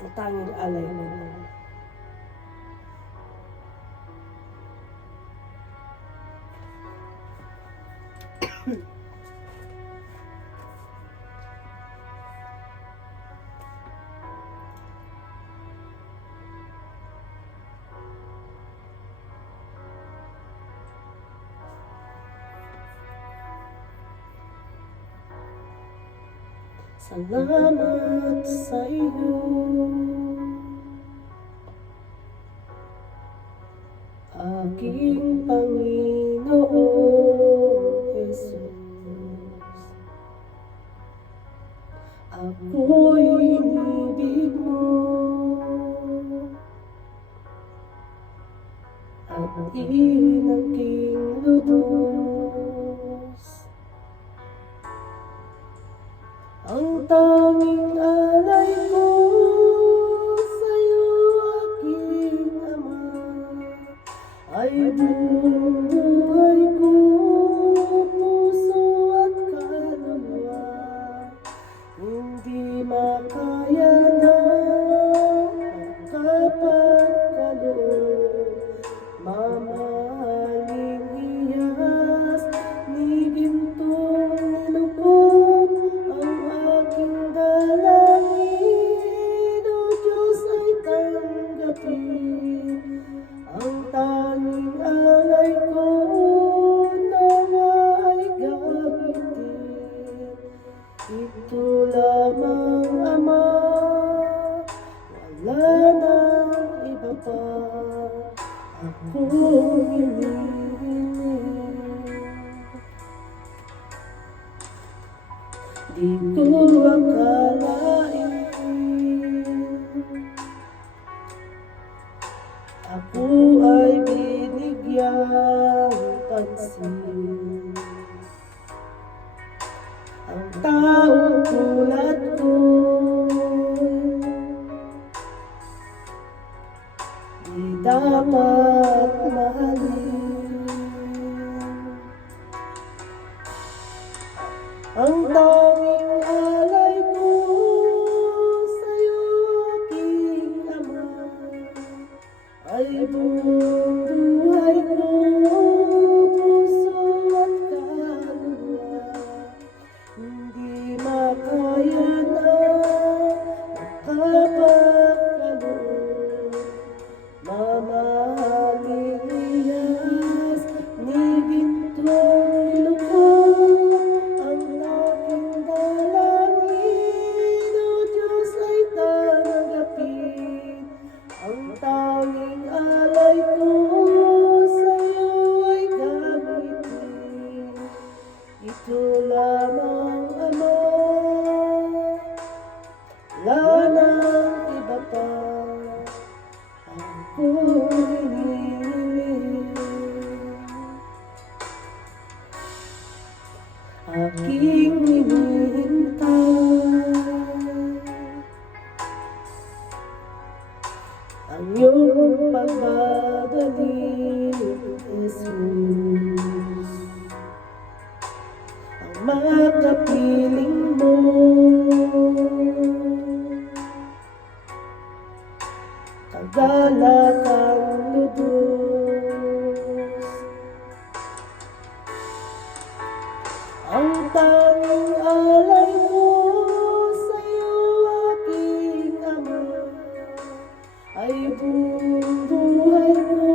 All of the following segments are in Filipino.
ang tanging alay mo. Salamat sa iyo, aking Panginoong Jesus. Ako'y inibig mo at inaging lubos. Ang tanging alay ko sa'yo, aking Ama, ay buong buhay ko, puso at kaluluwa. Hindi makaya na magkapagkaloob, mamahaling iyas ni gintong nilubog. Ang aking dalangin, O Diyos, ay tanggapin. Ang tanging alay ko nawa ay gamitin. Ito lamang, Ama, wala nang iba pa akong hinihiling. Di ko akalain ako ay binigyang pansin. Ang taong tulad ko di dapat mahalin. Ang tanging alay ko sa'yo, aking Ama, ay buong buhay ko, puso at kaluluwa. Hindi makaya na makapagkaloob, mamahaling iyas ni gintong nilubog. Ang aking dalangin, O Diyos, ay tanggapin. Ang tanging alay ko sa'yo ay gamitin. Ito lamang, Ama, wala nang iba pa akong hinihiling. Aking hinihintay ang iyong pagbabalik, Jesus. Ang makapiling mo, kagalakang lubos. Ang tanging alay ko sa'yo, aking Ama, ay buong buhay ko,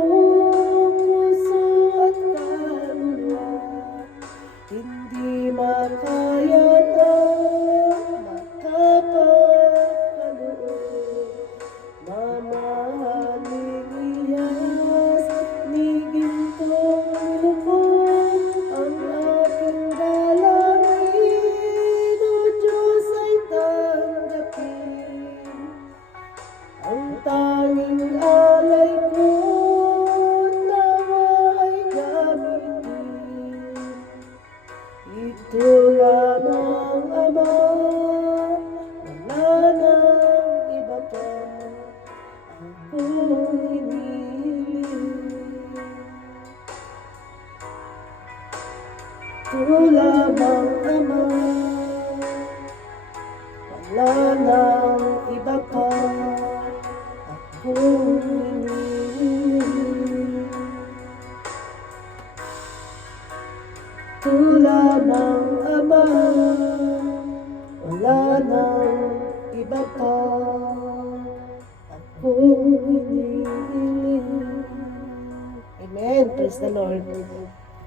puso at kaluluwa. Hindi makaya na makapagkaloob, mamahaling iyas ni gintong nilubog. Ang aking dalangin, O Diyos, ay tanggapin. Ang tanging alay ko nawa ay gamitin. Ito lamang, Ama, wala nang iba pa akong hinihiling. Ito lamang, Ama, wala nang iba pa akong hinihiling. Tulad ng Ama, wala nang iba pa akong hinihiling. Amen. Praise the Lord.